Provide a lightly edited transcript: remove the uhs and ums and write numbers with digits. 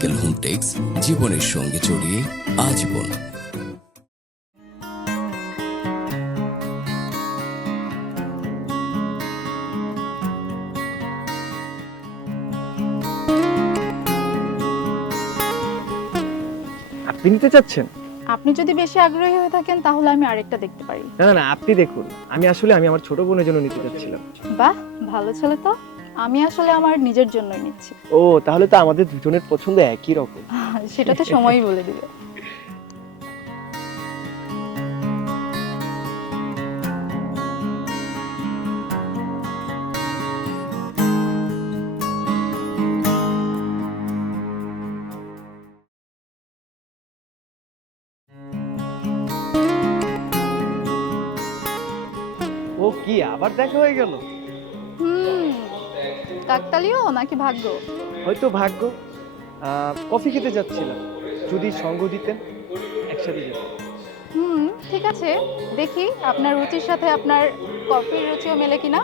Classical Hometex, জীবনের সঙ্গে জড়িয়ে আজীবন। আপনি নিতে চাচ্ছেন? আপনি যদি বেশি আগ্রহী হয়ে থাকেন তাহলে আমি আরেকটা দেখতে পারি। না না, আপনি দেখুন। আমি আমার ছোট বোনের জন্য নিতে চাচ্ছিলাম। বাহ, ভালো ছেলে তো। আমি আসলে আমার নিজের জন্যই নিচ্ছি। ও, তাহলে তো আমাদের দুজনের পছন্দ একই রকম। সেটা তো সময়ই বলে দিবে। ও কি, আবার দেখা হয়ে গেল? হুম, কাকতালীয় নাকি ভাগ্য? হয়তো ভাগ্য। কফি খেতে যাচ্ছিলাম, যদি সঙ্গ দিতেন একসাথে যেতাম। হুম, ঠিক আছে, দেখি আপনার রুচির সাথে আপনার কফির রুচিও মেলে কিনা।